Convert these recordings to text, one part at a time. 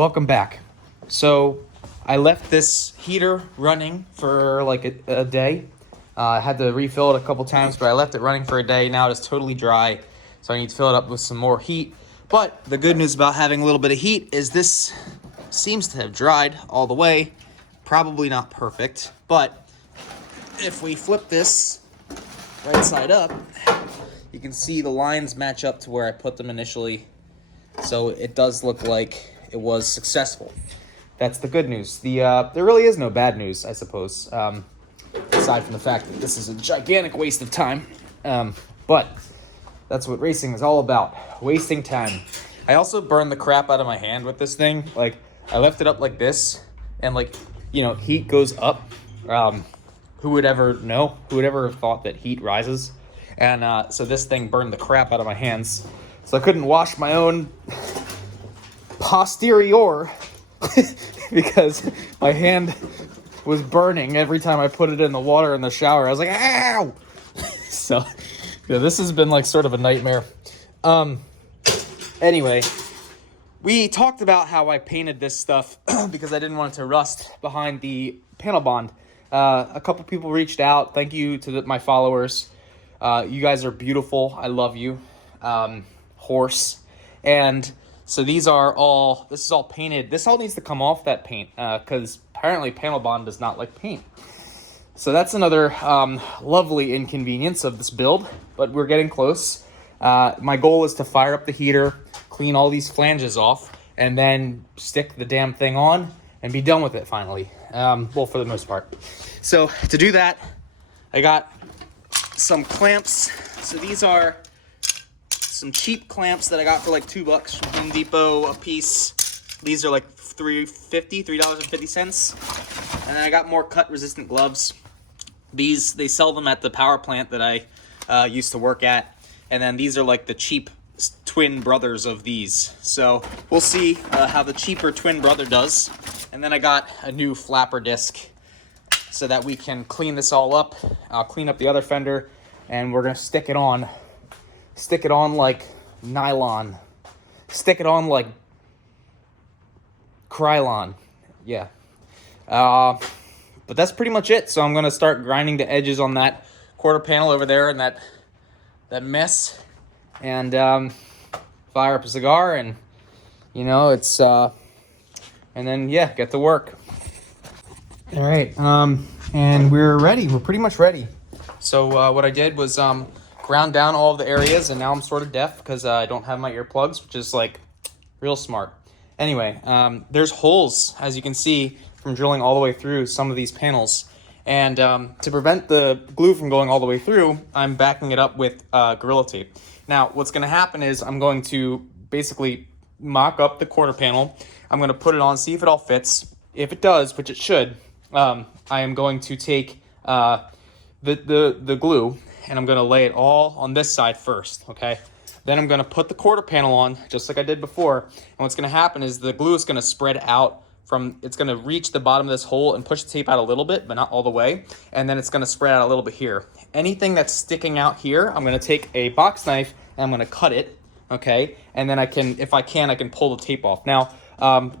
Welcome back. So I left this heater running for like a day. I had to refill it a couple times, but I left it running for a day. Now it is totally dry, so I need to fill it up with some more heat. But the good news about having a little bit of heat is this seems to have dried all the way. Probably not perfect, but if we flip this right side up, you can see the lines match up to where I put them initially. So it does look like it was successful. That's the good news. There really is no bad news, I suppose, aside from the fact that this is a gigantic waste of time. But that's what racing is all about, wasting time. I also burned the crap out of my hand with this thing. Like, I left it up like this, and heat goes up. Who would ever know? Who would ever have thought that heat rises? And so this thing burned the crap out of my hands. So I couldn't wash my own posterior because my hand was burning every time I put it in the water in the shower. I was like, ow! So yeah, this has been like sort of a nightmare. Anyway, we talked about how I painted this stuff because I didn't want it to rust behind the panel bond. A couple people reached out. Thank you to my followers. You guys are beautiful. I love you. Horse. And so this is all painted. This all needs to come off that paint because apparently panel bond does not like paint. So that's another lovely inconvenience of this build, but we're getting close. My goal is to fire up the heater, clean all these flanges off, and then stick the damn thing on and be done with it finally. Well, for the most part. So to do that, I got some clamps. So these are some cheap clamps that I got for like $2 from Home Depot a piece. These are like $3.50. And then I got more cut resistant gloves. They sell them at the power plant that I used to work at. And then these are like the cheap twin brothers of these. So we'll see how the cheaper twin brother does. And then I got a new flapper disc so that we can clean this all up. I'll clean up the other fender and we're gonna stick it on like nylon. Stick it on like Krylon. Yeah. But that's pretty much it. So I'm going to start grinding the edges on that quarter panel over there and that mess. And fire up a cigar and, it's... and then, yeah, get to work. All right. And we're ready. We're pretty much ready. So what I did was... ground down all of the areas, and now I'm sort of deaf because I don't have my earplugs, which is like real smart. Anyway, there's holes, as you can see, from drilling all the way through some of these panels. And to prevent the glue from going all the way through, I'm backing it up with Gorilla Tape. Now, what's going to happen is I'm going to basically mock up the quarter panel. I'm going to put it on, see if it all fits. If it does, which it should, I am going to take the glue, and I'm going to lay it all on this side first, okay? Then I'm going to put the quarter panel on, just like I did before. And what's going to happen is the glue is going to spread out it's going to reach the bottom of this hole and push the tape out a little bit, but not all the way. And then it's going to spread out a little bit here. Anything that's sticking out here, I'm going to take a box knife and I'm going to cut it, okay? And then I can pull the tape off. Now,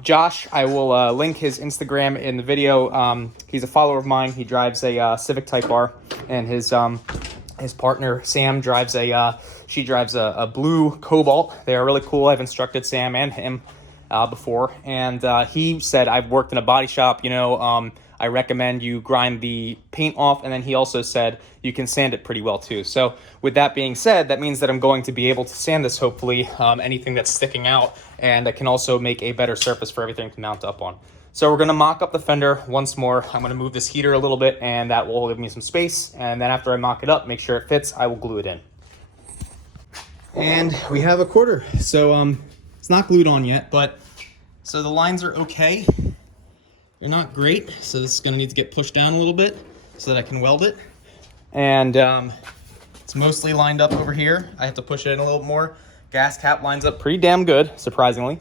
Josh, I will link his Instagram in the video. He's a follower of mine. He drives a Civic Type R, and his partner Sam drives a blue Cobalt. They are really cool. I've instructed Sam and him before, and he said, I've worked in a body shop, I recommend you grind the paint off, and then he also said you can sand it pretty well too. So with that being said, that means that I'm going to be able to sand this, hopefully, anything that's sticking out, and I can also make a better surface for everything to mount up on. So we're going to mock up the fender once more. I'm going to move this heater a little bit, and that will give me some space. And then after I mock it up, make sure it fits, I will glue it in. And we have a quarter. So it's not glued on yet, but so the lines are okay. They're not great, so this is going to need to get pushed down a little bit so that I can weld it. And it's mostly lined up over here. I have to push it in a little more. Gas cap lines up pretty damn good, surprisingly.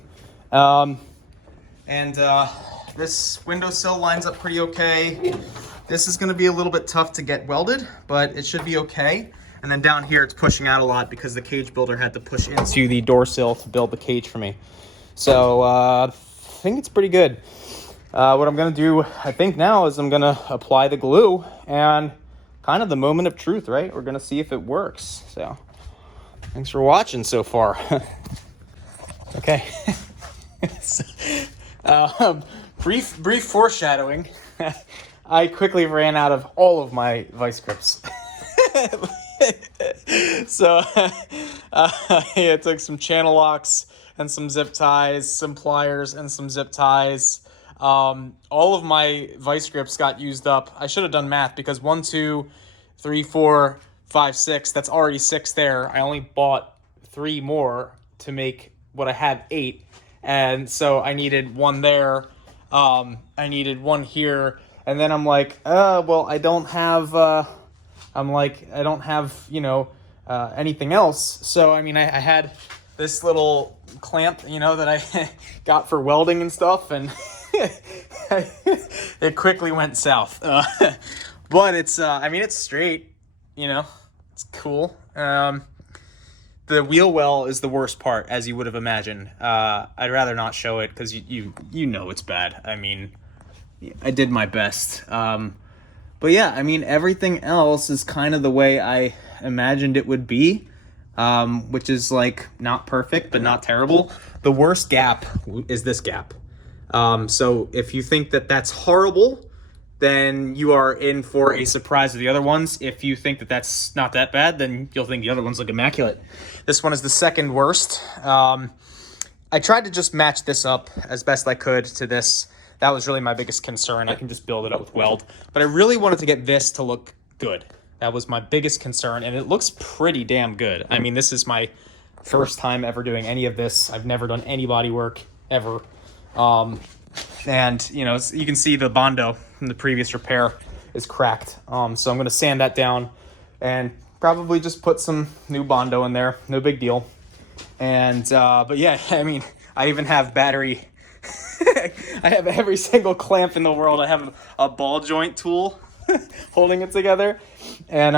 This windowsill lines up pretty okay. This is going to be a little bit tough to get welded, but it should be okay. And then down here, it's pushing out a lot because the cage builder had to push into the door sill to build the cage for me. So think it's pretty good. What I'm going to do, I think now, is I'm going to apply the glue, and kind of the moment of truth, right? We're going to see if it works. So thanks for watching so far. Okay. Brief foreshadowing. I quickly ran out of all of my vice grips. So I took some channel locks and some zip ties, some pliers and some zip ties. All of my vice grips got used up. I should have done math, because 1, 2, 3, 4, 5, 6, that's already 6 there. I only bought 3 more to make what I had 8. And so I needed 1 there. I needed 1 here. And then I'm like, well, I don't have, anything else. So, I mean, I had this little clamp, that I got for welding and stuff, and it quickly went south. But it's, it's straight, it's cool. The wheel well is the worst part, as you would have imagined. I'd rather not show it, because you know it's bad. I mean, I did my best. But yeah, I mean, everything else is kind of the way I imagined it would be, which is like not perfect, but not terrible. The worst gap is this gap. So if you think that that's horrible, then you are in for a surprise of the other ones. If you think that that's not that bad, then you'll think the other ones look immaculate. This one is the second worst. I tried to just match this up as best I could to this. That was really my biggest concern. I can just build it up with weld. But I really wanted to get this to look good. That was my biggest concern, and it looks pretty damn good. I mean, this is my first time ever doing any of this. I've never done any body work, ever. And, you can see the Bondo from the previous repair is cracked. So I'm going to sand that down and probably just put some new Bondo in there. No big deal. And, but yeah, I mean, I even have battery... I have every single clamp in the world. I have a ball joint tool holding it together. And,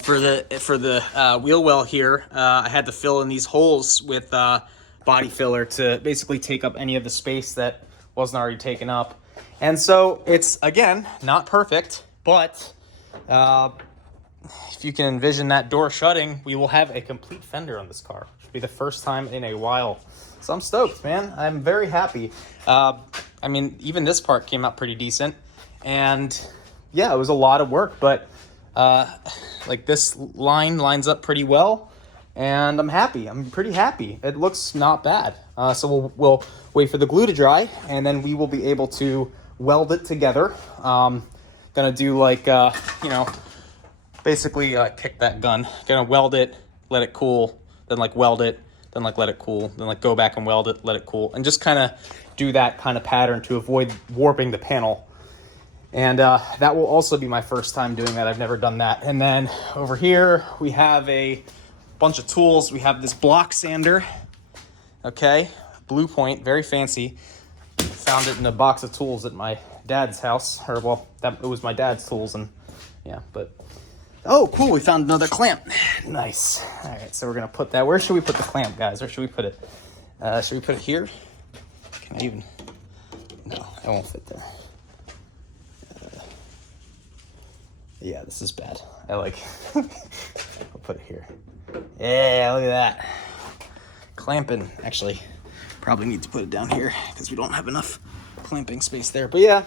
for the wheel well here, I had to fill in these holes with body filler to basically take up any of the space that wasn't already taken up. And so it's, again, not perfect, but if you can envision that door shutting, we will have a complete fender on this car. It'll be the first time in a while. So I'm stoked, man. I'm very happy. Even this part came out pretty decent. And yeah, it was a lot of work, but this line lines up pretty well. And I'm happy. I'm pretty happy. It looks not bad. So we'll wait for the glue to dry, and then we will be able to weld it together. Gonna do basically kick that gun. Gonna weld it, let it cool, then weld it, then let it cool, then go back and weld it, let it cool, and just kind of do that kind of pattern to avoid warping the panel. And that will also be my first time doing that. I've never done that. And then over here we have a bunch of tools. We have this block sander, okay, Blue Point, very fancy. Found it in a box of tools at my dad's house, it was my dad's tools, and yeah, but oh, cool, we found another clamp. Nice. All right, so we're gonna put that. Where should we put the clamp, guys? Where should we put it? Should we put it here? Can I even? No, it won't fit there. Yeah, this is bad. I'll put it here. Yeah, look at that. Clamping. Actually, probably need to put it down here because we don't have enough clamping space there. But yeah,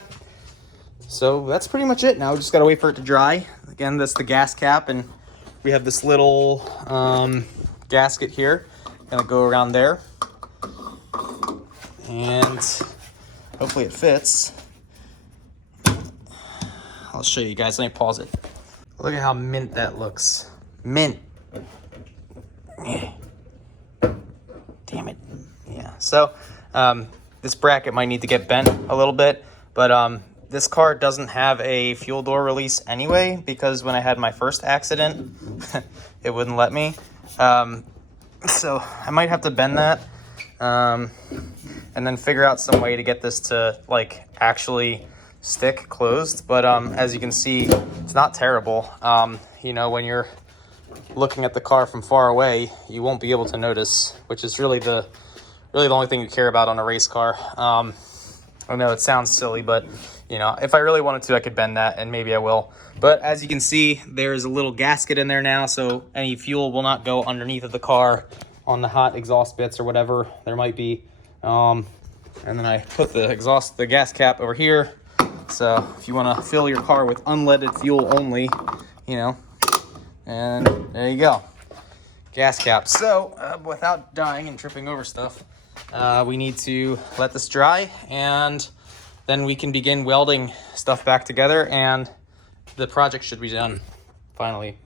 so that's pretty much it. Now we just gotta wait for it to dry. Again, that's the gas cap, and we have this little gasket here. Gonna go around there, and hopefully it fits. I'll show you guys. Let me pause it. Look at how mint that looks. Mint. Damn it. Yeah. So this bracket might need to get bent a little bit, but this car doesn't have a fuel door release anyway, because when I had my first accident, it wouldn't let me. So I might have to bend that and then figure out some way to get this to actually stick closed. But as you can see, it's not terrible. When you're looking at the car from far away, you won't be able to notice, which is really the really the only thing you care about on a race car. I know it sounds silly, but you know, if I really wanted to, I could bend that, and maybe I will. But as you can see, there's a little gasket in there now, so any fuel will not go underneath of the car on the hot exhaust bits or whatever there might be. And then I put the gas cap over here. So if you want to fill your car with unleaded fuel only, you know, and there you go, gas cap. So without dying and tripping over stuff, we need to let this dry, and then we can begin welding stuff back together, and the project should be done finally.